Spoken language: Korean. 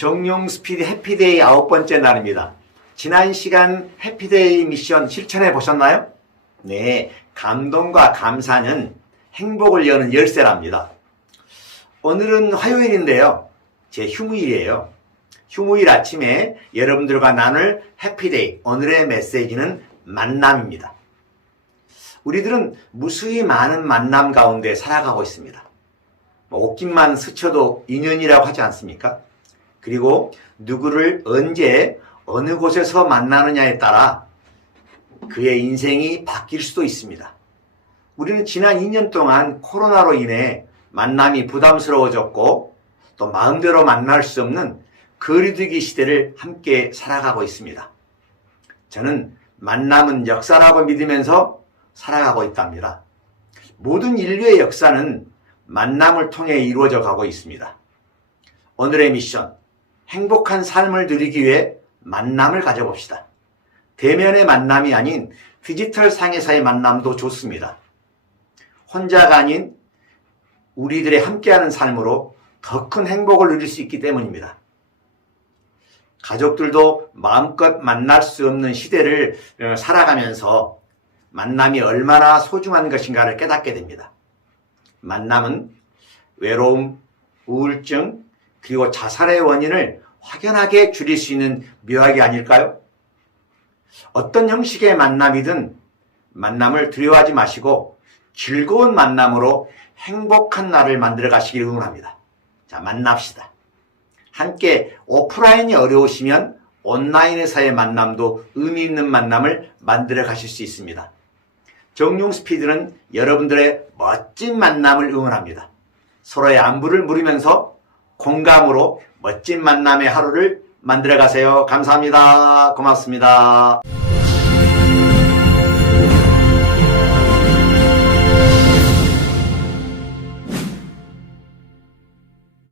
정용 스피드 해피데이 아홉 번째 날입니다. 지난 시간 해피데이 미션 실천해 보셨나요? 네, 감동과 감사는 행복을 여는 열쇠랍니다. 오늘은 화요일인데요. 제 휴무일이에요. 휴무일 아침에 여러분들과 나눌 해피데이, 오늘의 메시지는 만남입니다. 우리들은 무수히 많은 만남 가운데 살아가고 있습니다. 뭐 옷깃만 스쳐도 인연이라고 하지 않습니까? 그리고 누구를 언제 어느 곳에서 만나느냐에 따라 그의 인생이 바뀔 수도 있습니다. 우리는 지난 2년 동안 코로나로 인해 만남이 부담스러워졌고 또 마음대로 만날 수 없는 거리두기 시대를 함께 살아가고 있습니다. 저는 만남은 역사라고 믿으면서 살아가고 있답니다. 모든 인류의 역사는 만남을 통해 이루어져 가고 있습니다. 오늘의 미션, 행복한 삶을 누리기 위해 만남을 가져봅시다. 대면의 만남이 아닌 디지털 상에서의 만남도 좋습니다. 혼자가 아닌 우리들의 함께하는 삶으로 더 큰 행복을 누릴 수 있기 때문입니다. 가족들도 마음껏 만날 수 없는 시대를 어, 살아가면서 만남이 얼마나 소중한 것인가를 깨닫게 됩니다. 만남은 외로움, 우울증, 그리고 자살의 원인을 확연하게 줄일 수 있는 묘약이 아닐까요? 어떤 형식의 만남이든 만남을 두려워하지 마시고 즐거운 만남으로 행복한 날을 만들어 가시길 응원합니다. 자, 만납시다. 함께 오프라인이 어려우시면 온라인에서의 만남도 의미 있는 만남을 만들어 가실 수 있습니다. 정용 스피드는 여러분들의 멋진 만남을 응원합니다. 서로의 안부를 물으면서 공감으로 멋진 만남의 하루를 만들어 가세요. 감사합니다. 고맙습니다.